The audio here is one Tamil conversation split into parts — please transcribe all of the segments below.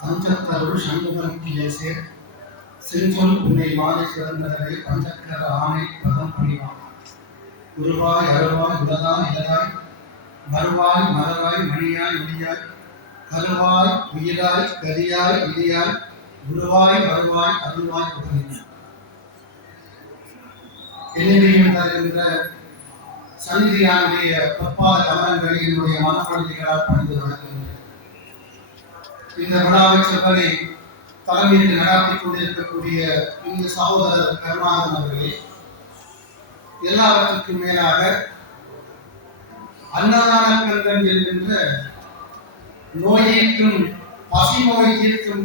தஞ்சத்தருள் சண்முகம் கிளேசே செஞ்சொல் உன்னை மாலை சிறந்தவரை பஞ்சக்கர ஆணை பதம் பணிவான் உருவாய் அருவாய் உலகாய் இலகாய் மறுவாய் மலராய் மணியாய் ஒளியாய் கருவாய் உயிராய் கதியாய் விதியாய் குருவாய் வருவாய் அருள்வாய் புகழினார். என்னையும் தருகின்ற சந்நிதியானுடைய பொற்பாத கமலங்களை என்னுடைய மனப்பகுதிகளால் பணிந்து வழங்குகின்றேன். இந்த விழாவை செல்வதை தலைமையில் நடாத்திக் கொண்டிருக்கக்கூடிய இந்த சகோதரர் கருணாகரன் அவர்களே, எல்லாவற்றுக்கும் மேலாக அன்னதான கந்தன் என்கின்ற நோயீற்றும் பசி நோய் தீர்க்கும்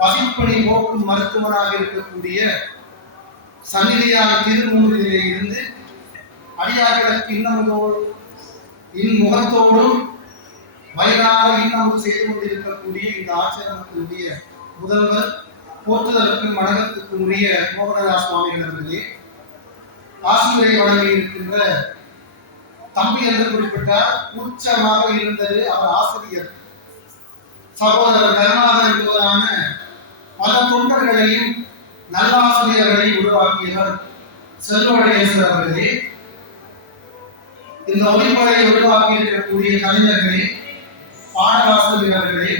பசிப்பணி போக்கும் மருத்துவராக இருக்கக்கூடிய சந்நிதியான திருமூரிலே இருந்து அடியார்களுக்கு இன்முகத்தோடும் வயதாக இன்னமும் செய்து கொண்டிருக்கக்கூடிய இந்த ஆசிரமத்தினுடைய முதல்வர் போற்றுதலுக்கும் வணக்கத்துக்கும் உரிய மோகனதாஸ் சுவாமிகள் அவர்களே, ஆசிரியரை வழங்கி இருக்கின்ற தம்பி என்று குறிப்பிட்டார். உச்சமாக இருந்தது அவர் ஆசிரியர் சகோதரர் கருணாகரன் என்பவரான பல தொண்டர்களையும் நல்லாசிரியர்களையும் உருவாக்கியவர் செல்வடேசர் அவர்களே, இந்த ஒளிப்படையை உருவாக்கி இருக்கக்கூடிய கலைஞர்களே, பாடலாசிரியர்களே,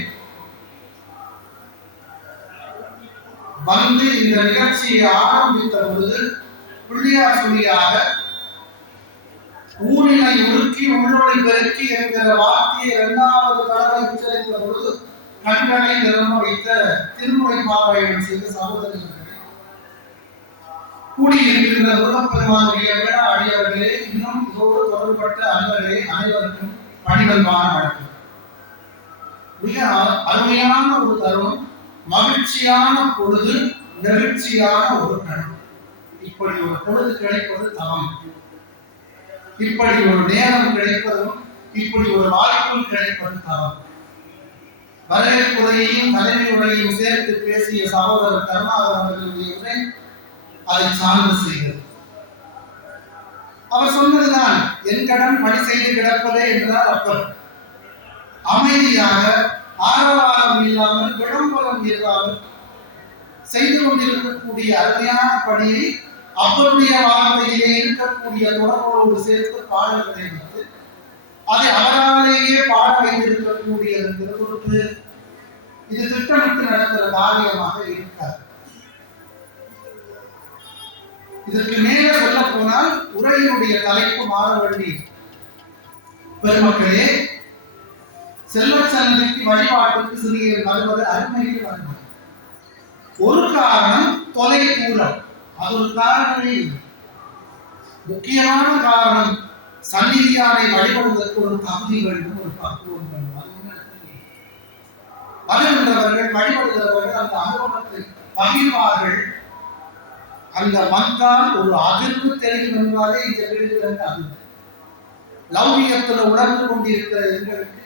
வந்து இந்த நிகழ்ச்சியை ஆரம்பித்த பொழுது பிள்ளையார் சொல்லியாக ஊரினை உருக்கி உள்ளொளி பெருக்கி என்கிற வார்த்தையை இரண்டாவது தடவை உச்சரித்த பொழுது கண்களை நிரம்ப வைத்த திருமுறை பாராயணம் செய்த சகோதரர்களே, கூடியிருக்கின்ற முருகப்பெருமானுடைய விழா அடியவர்களே, இன்னும் இதோடு தொடர்பட்ட அன்பர்களே, அனைவருக்கும் பணிவன்பான வணக்கம். மிக அருமையான ஒரு தருணம், மகிழ்ச்சியான பொழுது, நெகிழ்ச்சியான ஒரு கணம். இப்படி ஒரு பொழுது கிடைப்பது தவம், இப்படி ஒரு நேரம் கிடைப்பதும், இப்படி ஒரு வாய்ப்பும் கிடைப்பது தவம். வரவேற்புரையையும் தலைமை உரையையும் சேர்த்து பேசிய சகோதரர் கருணாகரன் அவர்களுடைய உரை அதை சார்ந்து செய்கிறது. அவர் சொன்னதுதான், என் கடன் பணி செய்து கிடப்பதே என்றால் அப்பர் அமைதியாக ஆரவாரம் இல்லாமல் விளம்பரம் இல்லாமல் செய்து கொண்டிருக்கக்கூடிய அருமையான பணியை அவருடைய வார்த்தையிலே இருக்கக்கூடிய தொடர்போடு சேர்த்து பாடல்களை வைத்து அதை அவராலேயே பாட வைத்திருக்கக்கூடிய பொறுப்பு இது திட்டமிட்டு நடக்கிற காரியமாக இருக்காது. இதற்கு மேலே சொல்ல போனால் உரையினுடைய தலைப்பு மாற வேண்டி. பெருமக்களே, செல்வச்சந்தைக்கு வழிபாட்டுக்கு சிறியர் வருவது அருமையில் வருவது. ஒரு காரணம் தொலை தூரம், அது ஒரு காரணமே இல்லை. முக்கியமான காரணம் சந்நிதியாரை வழிபடுவதற்கு ஒரு தகுதி வேண்டும், ஒரு பக்குவம் வேண்டும். வருகின்றவர்கள் வழிபடுகிறவர்கள் அந்த அனுபவத்தை பகிர்வார்கள். அந்த மக்கள் ஒரு அதிர்வு தெரியும் என்றாலே இந்த வீடுகள் அதிர்வு. லௌகியத்தில் உணர்ந்து கொண்டிருக்கிற எங்களுக்கு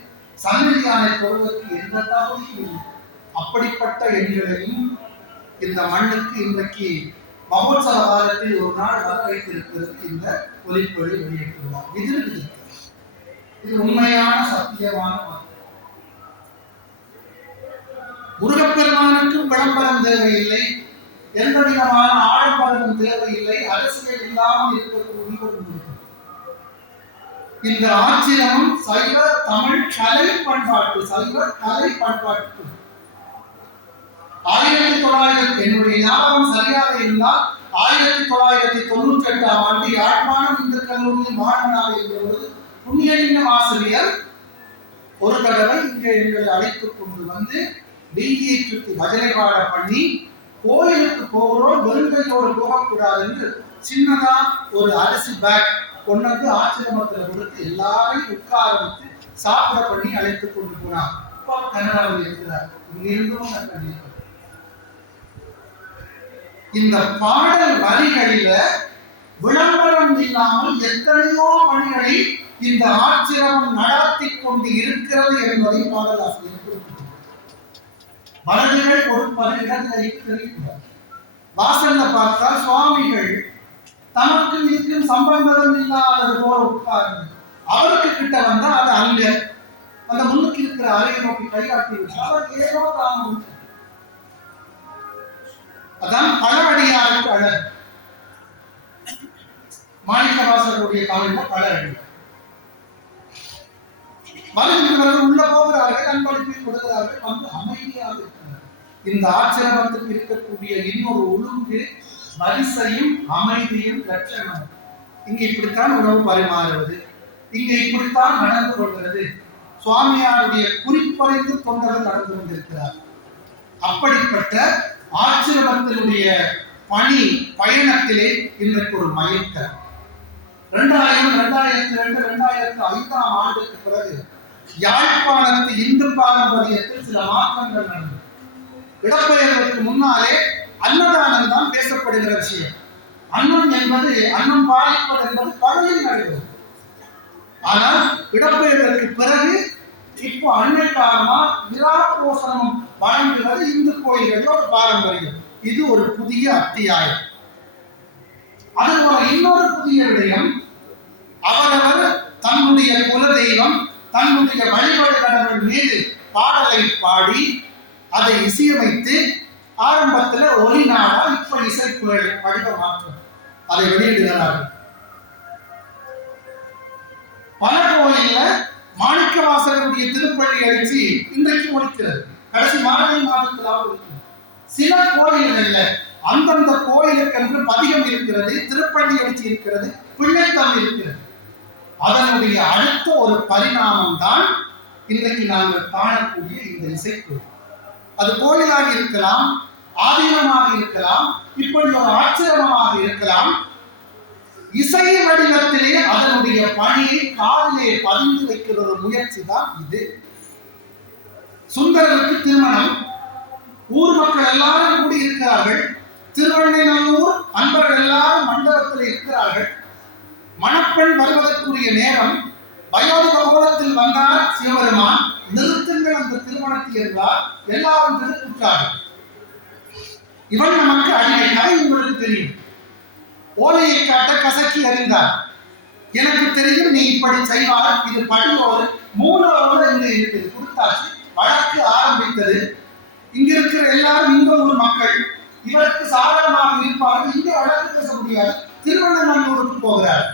சந்நிதியானை தொழுவதற்கு எந்த தகுதியும் இல்லை. அப்படிப்பட்ட எண்களையும் இந்த மண்ணுக்கு இன்றைக்கு மகோத்சவ காலத்தில் ஒரு நாள் வர வைத்திருக்கிறது. இந்த ஒலிப்பொழி வெளியிட்டுள்ளார். இது உண்மையான சத்தியமான வார்த்தை. முருகப்பெருமானுக்கும் விளம்பரம் தேவையில்லை, எந்த விதமான ஆடம்பரமும் தேவையில்லை, அரசியல் இல்லாமல் இருக்கக்கூடிய ஒரு முருகன். இந்த ஆச்சரியமும் சைவ தமிழ் கலை பண்பாட்டு 1900 என்னுடைய ஞாபகம் சரியாக இருந்தால் 1998 ஆண்டு யாழ்ப்பாணம் இந்து கல்லூரியில் மாணவனாக இருந்தபோது புண்ணியலிங்கம் ஆசிரியர் ஒரு தடவை இங்கே எங்களை அழைத்துக் கொண்டு வந்து வீதியை சுற்றி பஜனை பாட பண்ணி, கோயிலுக்கு போகிறோம் வெறுங்கையோடு போகக்கூடாது என்று சின்னதா ஒரு அரிசி பேக் கொண்டு வந்து ஆசிரமத்தில் கொடுத்து எல்லாரையும் உட்கார வைத்து சாப்பிட பண்ணி அழைத்துக் கொண்டு போனார். கனடாவில் இருக்கிறார். இங்கிருந்தும் இந்த பாடல் வரிகளில விளம்பரம் இல்லாமல் எத்தனையோ பணிகளை இந்த ஆசிரமம் நடத்தி கொண்டு இருக்கிறது என்பதை பாடலாசிரியர் குறிப்பிட்டார். வலதுகள் கொடுப்பது இடங்களை தெரிவிக்கிறார். வாசல்ல பார்த்தால் சுவாமிகள் தனக்கு இதுக்கும் சம்பந்தம் இல்லாதது போல உட்கார்ந்து அவருக்கு கிட்ட வந்தா அது அல்ல. அந்த முன்னுக்கு இருக்கிற அறையை நோக்கி கைகாட்டி விட்டால் ஏதோ காரணம். அதான் பழவடியாருக்கு அழகு. மாணிக்கவாசகருடைய தமிழ்ல பழவடி. வருகின்றவர்கள் உள்ள போகிறார்கள், அன்பளிப்பை கொடுக்கிறார்கள், வந்து அமைதியாக இருக்கிறார்கள். இந்த ஆச்சிரமத்துக்கு இருக்கக்கூடிய இன்னொரு ஒழுங்கு வரிசையும் அமைதியும் லட்சணம். இங்க இப்படித்தான் உணவு பரிமாறுவது, இங்க இப்படித்தான் நடந்து கொள்கிறது. சுவாமியாருடைய குறிப்பறிந்து தொண்டர்கள் நடந்து கொண்டிருக்கிறார். அப்படிப்பட்ட ஆச்சிரமத்தினுடைய பணி பயணத்திலே இன்றைக்கு ஒரு மைல்கல். 2002, 2005 ஆண்டுக்கு பிறகு யாழ்ப்பாணத்து இந்து பாரம்பரியத்தில் சில மாற்றங்கள் நடந்தது. இடப்பெயர்வுக்கு முன்னாலே அன்னதானம் தான் பேசப்படுகிற விஷயம். அன்னம் என்பது, அன்னம் பாலிப்பது என்பது பழையில் நடைபெறும். ஆனால் இடப்பெயர்வுக்கு பிறகு இப்போ அன்னை காலமா விராபோசனம் வழங்குவது இந்து கோயில்களில் ஒரு பாரம்பரியம். இது ஒரு புதிய அத்தியாயம். அதுபோல இன்னொரு புதிய விடயம், அவரவர் தன்னுடைய குலதெய்வம், தன்னுடைய வழிபாடு கடவுள் மீது பாடலை பாடி அதை இசையமைத்து ஆரம்பத்தில் ஒலி நாடா இப்ப இசைக்குழல் வடிவ மாற்றம் அதை வெளியிடுகிறார்கள். பல கோயில்ல மாணிக்கவாசகருடைய திருப்பள்ளி எழுச்சி இன்றைக்கு ஒலிக்கிறது. கடைசி மார்கழி மாதத்திலாவது ஒலிக்கிறது. சில கோயில்கள்ல அந்தந்த கோயிலுக்கு என்று பதிகம் இருக்கிறது, திருப்பள்ளி எழுச்சி இருக்கிறது, பிள்ளைத்தமிழ் இருக்கிறது. அதனுடைய அடுத்த ஒரு பரிணாமம் தான் இன்றைக்கு நாங்கள் காணக்கூடிய இந்த இசைக்குழு. அது கோயிலாக இருக்கலாம், ஆதீனமாக இருக்கலாம், இப்படி ஒரு ஆச்சரியமாக இருக்கலாம். இசை வடிவத்திலே அதனுடைய பணியை காதிலே பதிந்து வைக்கிற ஒரு முயற்சி தான் இது. சுந்தரருக்கு திருமணம், ஊர் மக்கள் எல்லாரும் கூடி இருக்கிறார்கள். திருவண்ணூர் அன்பர்கள் எல்லாரும் மண்டபத்தில் இருக்கிறார்கள். மணப்பெண் வருவதற்குரிய நேரம் வயோதிக கோலத்தில் வந்தார் சிவபெருமான். நிறுத்துங்கள் அந்த திருமணத்தை என்றார். எல்லாரும் திருப்புற்றார்கள். இவன் நமக்கு அடிமை, கதை உங்களுக்கு தெரியும். ஓலையை காட்ட கசக்கி அறிந்தார். எனக்கு தெரியும் நீ இப்படி செய்வார், இது படியோடு 3 ஓலை இங்கே இருக்குது. கொடுத்தாச்சு. வழக்கு ஆரம்பித்தது. இங்க இருக்கிற எல்லாரும் இந்த ஊர் மக்கள், இவருக்கு சாதகமாக இருப்பார்கள். இங்கே வழக்கு பேச முடியாது. திருவண்ணூருக்கு போகிறார்.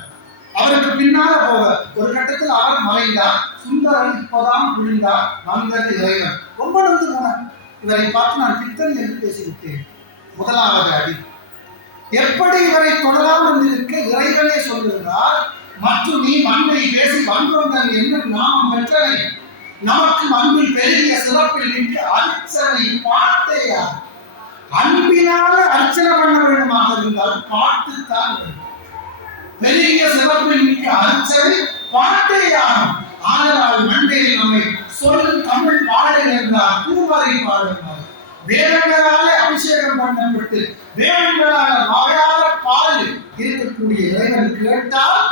அவருக்கு பின்னால போக ஒரு கட்டத்தில் அவர் மறைந்தார். சுந்தரன் இப்போதான் புரிந்தார், வந்தது இறைவன். ரொம்ப நன்றி போனார். இவரை பார்த்து நான் பித்தன் என்று பேசிவிட்டேன். முதலாவது அடி. எப்படி இவரை தொடராமல் இருந்திருக்க இறைவனே சொல்லுகிறார், மற்றும் நீ மண்ணை பேசி வந்தோன்றன் என்று நாம் பெற்றனை நமக்கு அன்பில் பெரிய சிறப்பில் நின்று அர்ச்சனை பாட்டையா. அன்பினால அர்ச்சனை பண்ண வேண்டுமாக இருந்தால் பாட்டு தான் வேண்டும். பெரிய சிறப்பில் நிற்க அர்ச்சனை பாட்டையாகும். ஆனால் மண்டையில் நம்மை சொல் தமிழ் பாடல் என்றார், பூவரை பாடுகிறார். வேதங்களாலே அபிஷேகம் பண்ணப்பட்டு வேதங்களால வாயார பால் இருக்கக்கூடிய இறைவன் கேட்டால்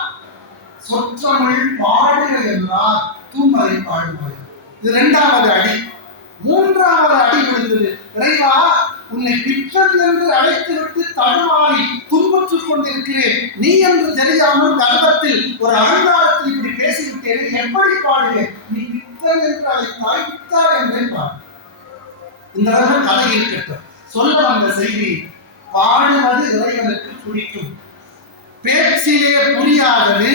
சொற்றமிழ் பாடுக என்றார், தூமரை பாடுவார். இது 2வது அடி. 3வது அடி விழுந்தது. இறைவா, உன்னை பித்தன் என்று அழைத்து விட்டு தடுமாறி துன்புற்றுக் கொண்டிருக்கிறேன். நீ என்று தெரியாமல் கர்வத்தில் ஒரு அகங்காரத்தில் இப்படி பேசிவிட்டேன். எப்படி பாடுகிறேன்? நீ பித்தன் என்று அழைத்தாய், பித்தா என்றே பாடு. இந்த அளவு கதை இருக்கட்டும். சொல்ல வந்த செய்தி, பாடுவது இறைவனுக்கு பிடிக்கும். பேச்சிலே புரியாதது,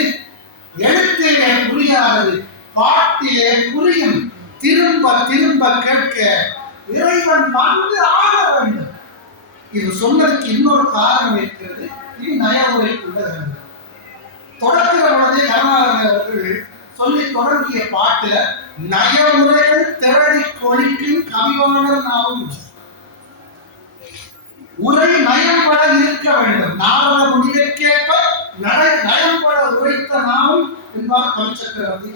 எழுத்திலே புரியாதது, பாட்டிலே புரியும். திரும்ப திரும்ப கேட்க இறைவன் வந்து ஆக வேண்டும். இது சொன்னதுக்கு இன்னொரு காரணம் இருக்கிறது. இது நயவுரைக்குள்ளது. தொடக்கிற பொழுதே கருணாகரன் அவர்கள் சொல்லி தொடங்கிய பாட்டுல நயமுறைகள் திரடி கொழிக்கும் கவிவாளர் நாவும் உரை நயம்பட இருக்க வேண்டும். நாவல முடிவிற்கேற்ப நயம்பட உரைத்த நாவும் என்பார் கவிச்சக்கரவர்த்தி.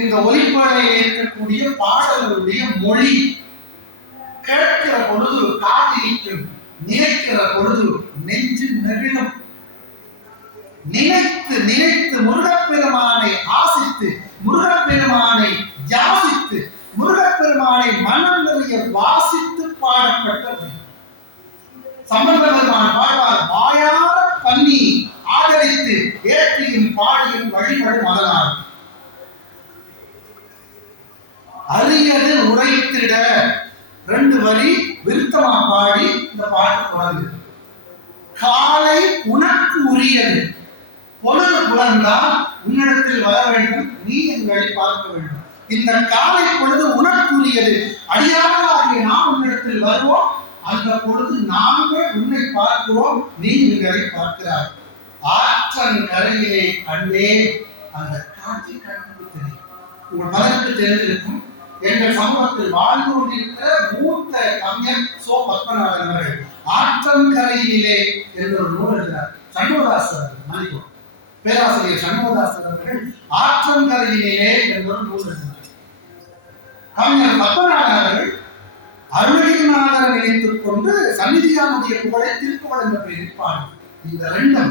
இந்த ஒலிப்பாடையில் இருக்கக்கூடிய பாடல்களுடைய மொழி கேட்கிற பொழுது காதிரிக்கும், நினைக்கிற பொழுது நெஞ்சு நெகிழும். நினைத்து நினைத்து முருகப்பெருமானை ஆசித்து, முருகப்பெருமானை யாசித்து, முருகப்பெருமானை மனம் நிறைய வாசித்து பாடப்பட்டது. சம்பந்த பெருமான் பாடுவார், வாயார பண்ணி ஆதரித்து ஏற்றியும் பாடியும் வழிபடு மகனார். அரியது உரைத்திட 2 வரி விருத்தமா பாடி இந்த பாட்டு தொடங்குது. காலை உனக்கு உரியது, பொழுது புலர்ந்தால் உன்னிடத்தில் வர வேண்டும், நீ எங்களை பார்க்க வேண்டும். இந்த காலை பொழுது உனக்குரியது, அடியார்களாகிய நாம் உன்னிடத்தில் வருவோம், அந்த பொழுது நாங்கள் உன்னை பார்க்கிறோம், நீ எங்களை பார்க்கிறாய். ஆற்றன் கரையிலே கண்டே, அந்த காட்சி கண்ணுக்கு தெரியும். உங்கள் பலருக்கு தெரிந்திருக்கும், எங்கள் சமூகத்தில் வாழ்ந்து கொண்டிருக்கிற மூத்த கவிஞர் சோ பத்மநாதன் அவர்கள் ஆற்றங்கரையிலே என்ற ஒரு நூல் எழுதினார். சண்முகதாசர் மன்னிக்கும், பேராசிரியர் சண்முகதாசர் அவர்கள் ஆற்றங்கரையிலே என்ற ஒரு நூல் எழுதினார். கவிஞர் பத்மநாதன் அவர்கள் அருணகிரிநாதரை நினைத்துக் கொண்டு சந்நிதியானுடைய புகழை திருப்புகழ் என்ற பெயரில் பாடு. இந்த 2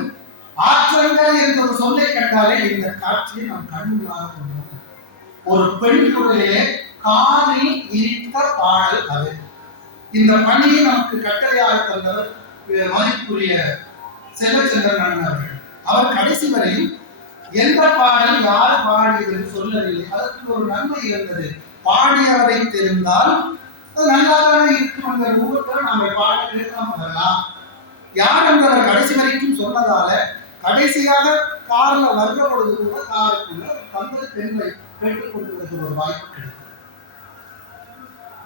ஆற்றங்கரை என்ற ஒரு சொல்லை கண்டாலே இந்த காட்சியை நாம் கண்முன்னாக கொண்டு ஒரு பெண் குரலிலே காதில் இனித்த பாடல் அது. இந்த பணியை நமக்கு கட்டளையாக தந்தவர் மதிப்புரிய செல்வச்சந்திரன் அவர்கள். அவர் கடைசி வரையில் எந்த பாடல் யார் பாடியது என்று சொல்லவில்லை. அதற்கு ஒரு நன்மை இருந்தது. பாடியவரை தெரிந்தால் அது நல்லாதானே இருக்கும், அந்த ஊருக்கு நாங்கள் பாட கேட்காம வரலாம். யார் என்றவர் கடைசி வரைக்கும் சொன்னதால கடைசியாக கார்ல வருகிற பொழுது கூட காருக்குள்ள தந்தை பெண்களை கேட்டுக்கொண்டு வருகிற ஒரு வாய்ப்பு கிடைத்தது.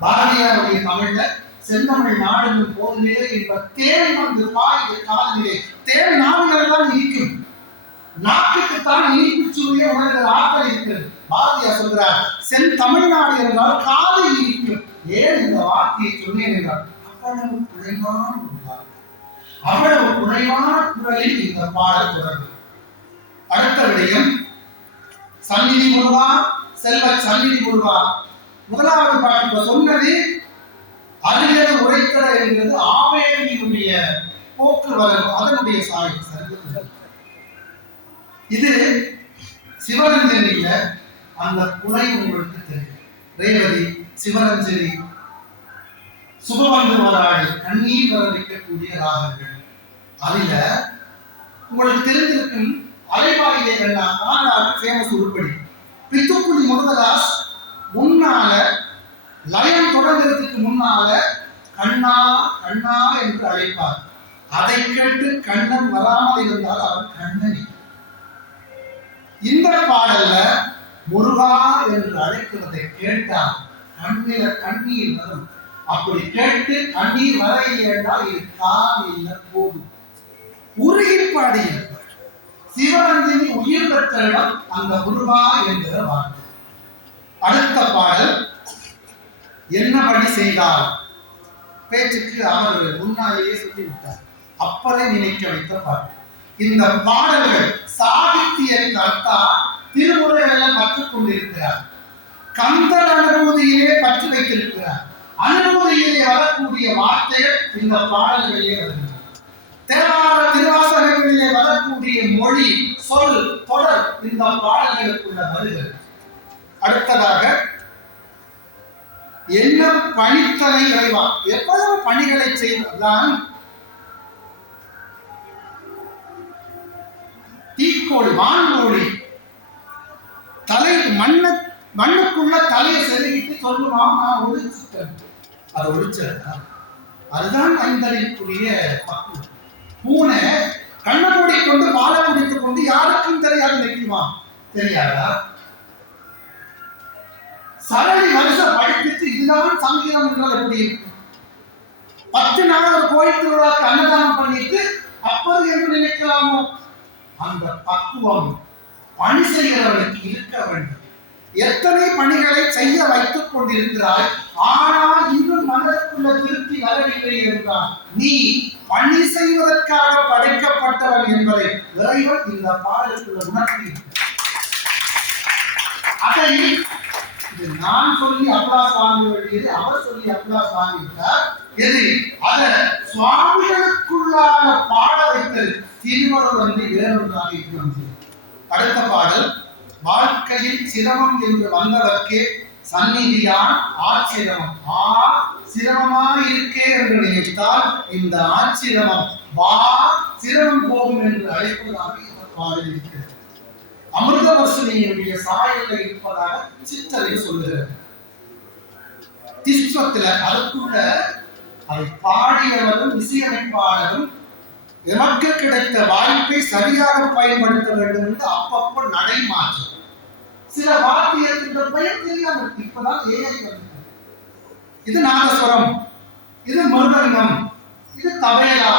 பாரதியாருடைய தமிழ்ல செந்தமிழ் நாடுகளும் போதிலே இந்த தேன் வந்து பாய்ந்த காலநிலை, தேன் நாடுகள் தான் இருக்கும், நாட்டுக்குத்தான் இனிப்பு சுவையை உணர்கிற ஆற்றல் இருக்கிறது. பாரதியார் சொல்கிறார், செந்தமிழ்நாடு என்றால் காது இனிக்கும். ஏன் இந்த வார்த்தையை சொன்னேன் என்றால் அவ்வளவு குறைவான ஒரு வார்த்தை, அவ்வளவு குறைவான குரலில் இந்த பாடல் தொடர்ந்து. அடுத்த விடயம் சந்நிதி முருகா, செல்வ சந்நிதி முருகா. முதலாவது பாட்டு சொன்னது அரியது உரைக்கட என்கிறது ஆவேலியினுடைய போக்கு வரவு, அதனுடைய சாய் சரி. இது சிவரஞ்சனியில அந்த குலை உங்களுக்கு தெரியும். ரேவதி, சிவரஞ்சனி, சுபவந்து வராடி, கண்ணீர் வர வைக்கக்கூடிய ராகங்கள். அதுல உங்களுக்கு தெரிஞ்சிருக்கும் அலைவாயிலே வேண்டாம் ஃபேமஸ் உருப்படி. பித்துக்குடி முருகதாஸ் முன்னால லயம் தொடங்குறதுக்கு முன்னால கண்ணா கண்ணா என்று அழைப்பார். அதை கேட்டு கண்ணன் வராமல் இருந்தால் அவன் கண்ணனி. இந்த பாடல்ல முருகா என்று அழைக்கிறதை கேட்டால் கண்ணில கண்ணீர் வரும். அப்படி கேட்டு கண்ணீர் வரையில் என்றால் இது காவில போதும். உருகி பாடியிருப்பார். சிவரஞ்சனி உயிர் பெற்ற இடம் அந்த முருகா என்கிற வார்த்தை. அடுத்த பாடல் என்னபடி செய்தார் பேச்சுக்கு அவர் முன்னாலேயே சொல்லிவிட்டார். அப்பதை நினைக்க வைத்த பாடல். இந்த பாடல்கள் சாகித்ய கர்த்தா திருமுறைகளை கற்றுக் கொண்டிருக்கிறார். கந்தர் அனுபூதியிலே பற்று வைத்திருக்கிறார். அனுபூதியிலே வரக்கூடிய வார்த்தைகள் இந்த பாடல்களிலே வருகின்றன. தேவார திருவாசகங்களிலே வரக்கூடிய மொழி சொல் தொடர் இந்த பாடல்களுக்குள்ள வருகிறது. அடுத்ததாக என்ன பணித்தலை இறைவா, எவ்வளவு பணிகளை செய்தான். தீக்கோழி வான்கோழி தலை மண்ணுக்குள்ள தலையை செருகிட்டு சொல்லுவான், நான் ஒழிச்சுட்டேன். அதை ஒழிச்சா அதுதான் ஐந்தறிக்குரிய பக்குவம். பூனை கண்ணை மூடிக்கொண்டு பாலை குடித்துக் கொண்டு யாருக்கும் தெரியாது நிற்குவான், தெரியாதா? சரளி வருஷம் படிப்பித்து இதுதான் சங்கீதம் என்றால் எப்படி இருக்கும்? 10 நாள் ஒரு கோயில் திருவிழாக்கு அன்னதானம் பண்ணிட்டு அப்போது என்று நினைக்கலாமோ? அந்த பக்குவம் பணி செய்கிறவனுக்கு இருக்க வேண்டும். எத்தனை பணிகளை செய்ய வைத்துக் கொண்டிருக்கிறாய், ஆனால் இன்னும் மனதுக்குள்ள திருப்தி வரவில்லை என்றால் நீ பணி செய்வதற்காக படைக்கப்பட்டவன் என்பதை இறைவன் இந்த பாடலுக்குள்ள உணர்த்தி. அதை நான் சொல்லி அப்ளாஸ் வாங்க வேண்டியது அவர் சொல்லி அப்ளாஸ் வாங்கிவிட்டார். எது அதை சுவாமிகளுக்குள்ளாக பாட வைத்தது திருவள்ளுவர் வந்து வேறொன்றாக இருக்கிறது. அடுத்த பாடல் வாழ்க்கையில் சிரமம் என்று வந்தவர்க்கே சந்நிதியான் ஆச்சிரமம். சிரமமா இருக்கே என்று நினைத்தால் இந்த ஆச்சிரமம் வா சிரமம் போகும் என்று அழைப்பதாக இந்த பாடல் இருக்கிறது. அமிர்தவர்ஷினியுடைய சாயலில் இருப்பதாக சித்தரை சொல்லுகிறது. திஸ்வத்துல அதுக்குள்ள அதை பாடியவரும் இசையமைப்பாளரும் எமக்கு கிடைத்த வாய்ப்பை சரியாக பயன்படுத்த வேண்டும் என்று அப்பப்போ நடைமாற்றம். சில வாத்தியத்தின் பெயர் தெரியாமல் இப்பதான் ஏஐ வந்து, இது நாதஸ்வரம், இது மிருதங்கம், இது தபேலா,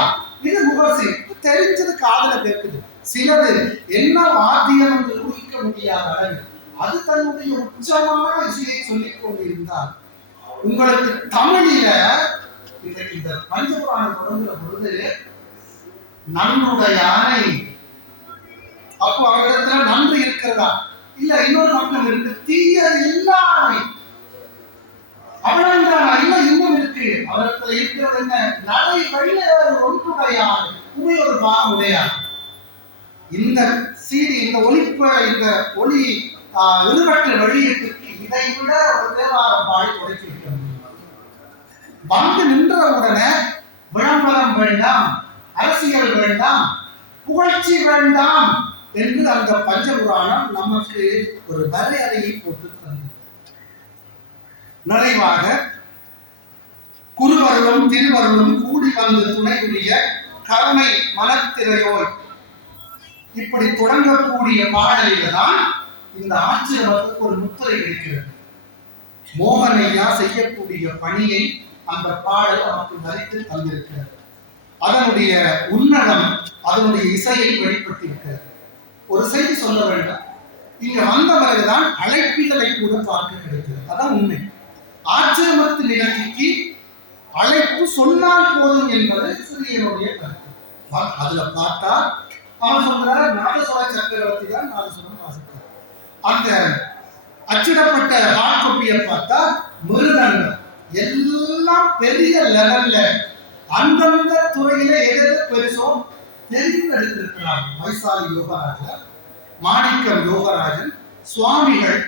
இது முரசு, தெரிஞ்சது காதல கேட்குது. சிலது என்ன வாத்தியம் என்று ஊகிக்க முடியாத அளவில் அது தன்னுடைய உச்சமான இசையை சொல்லிக் கொண்டிருந்தால், உங்களுக்கு தமிழில இந்த பஞ்சபுராணம் தொடங்குற பொழுது நன்றுடைய யானை, அப்போ அவரிடத்துல நன்று இருக்கிறதா இல்ல இன்னொரு பக்கம் இருக்கு, தீயது இல்லாமை அவ்வளவுதான் இல்ல இன்னும் இருக்கு. அவரிடத்துல இருக்கிறது என்ன, நடை வழிய ஒன்றுடையார் உமை ஒரு பாகம் உடையார். இந்த சீடி, இந்த ஒளிப்ப, இந்த ஒளி இருவற்ற வெளியீட்டுக்கு இதை விட ஒரு தேவாரம் பாடி உடைத்து வைக்க முடியும். வந்து நின்றவுடனே விளம்பரம் வேண்டாம், அரசியல் வேண்டாம், புகழ்ச்சி வேண்டாம் என்று அந்த பஞ்சபுராணம் நமக்கு ஒரு வரையறையை போட்டு தந்தது. நிறைவாக குருவருளும் திருவருளும் கூடி வந்து துணை புரிய கருணை மனத்திரையோய் இப்படி தொடங்கக்கூடிய பாடலில தான் இந்த ஆச்சரியத்துக்கு ஒரு முத்திரை இருக்கிறது. மோகனையா செய்யக்கூடிய பணியை அந்த பாடல் நமக்கு வரைத்து தந்திருக்கிறது. அதனுடைய உன்னதம் அதனுடைய இசையை வெளிப்படுத்தியிருக்கிறது. ஒரு செய்தி சொல்ல வேண்டும், இங்க வந்த பிறகுதான் அழைப்பிதழை கூட பார்க்க கிடைக்கிறது. அதான் உண்மை. ஆச்சிரமத்து நிகழ்ச்சிக்கு அழைப்பு சொன்னால் போதும் என்பது சிறியனுடைய கருத்து. அதுல பார்த்தா அவன் சொல்றாரு, நாதஸ்வர சக்கரவர்த்தி தான் நாதஸ்வரம் வாசித்தார். அந்த அச்சிடப்பட்ட ஹார்ட் காப்பியை பார்த்தா மிருதங்கம் எல்லாம் பெரிய லெவல்ல அந்தந்த துறையில எது பெருசோ தெரிந்தெடுத்திருக்கிறார். வைசாலி யோகராஜர், மாணிக்கம் யோகராஜன், சுவாமிகள்,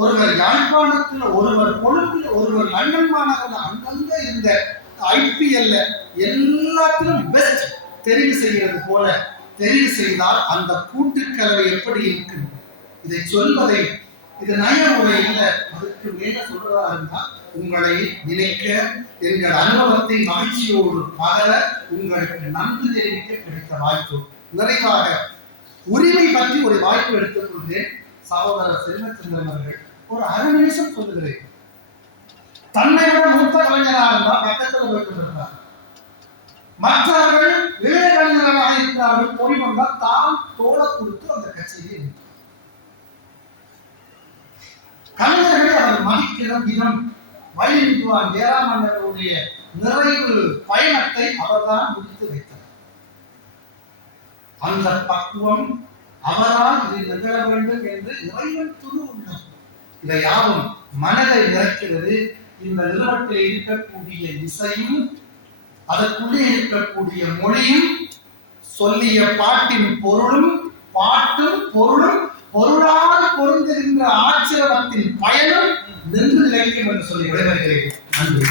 ஒருவர் யாழ்ப்பாணத்தில், ஒருவர் கொழும்பில், ஒருவர் லண்டன் மாநகரில், அங்கங்க இருந்த ஐபிஎல்ல எல்லாத்திலும் பெஸ்ட் தெரிவு செய்கிறது போல தெரிவு செய்தால் அந்த கூட்டுக்கலவை எப்படி இருக்கு, இதை சொல்வதை இது நயமுறை இல்லை, அதுக்கு மேல சொல்றதா இருந்தா உங்களை நினைக்க எங்கள் அனுபவத்தை மகிழ்ச்சியோடு பகர உங்களுக்கு நன்றி தெரிவிக்க கிடைத்த வாய்ப்பு. நிறைவாக உரிமை பற்றி ஒரு வாய்ப்பு எடுத்துக்கொண்டு சகோதரர் செல்வச்சந்திரன் அவர்கள் ஒரு அரை நிமிஷம் சொல்லுகிறேன். தன்னை விட மூத்த கலைஞராக இருந்தால் பக்கத்தில் போயிட்டு இருந்தார், மற்றவர்கள் இளைய கலைஞராக இருக்கிறார்கள், போய் வந்தால் தான் தோளை கொடுத்து அந்த கட்சியில் கலைஞர்களை அவர் மதிக்கிற விதம், வயலின் ஜெயராமனுடைய நிறைவு பயணத்தை அவர்தான் முடித்து வைத்தார். அந்த பக்குவம் அவரால் இது நிகழ வேண்டும் என்று இறைவன் துணு உள்ளது. இதை யாவும் மனதை நிறைக்கிறது. இந்த நிறுவனத்தில் இருக்கக்கூடிய இசையும் அதற்குள்ளே இருக்கக்கூடிய மொழியும் சொல்லிய பாட்டின் பொருளும் பாட்டும் பொருளும் பொருளால் பொருந்திருக்கின்ற ஆச்சரியத்தின் பயனும் நின்று நிலைக்கும் என்று சொல்லி விடைபெறுகிறேன். நன்றி.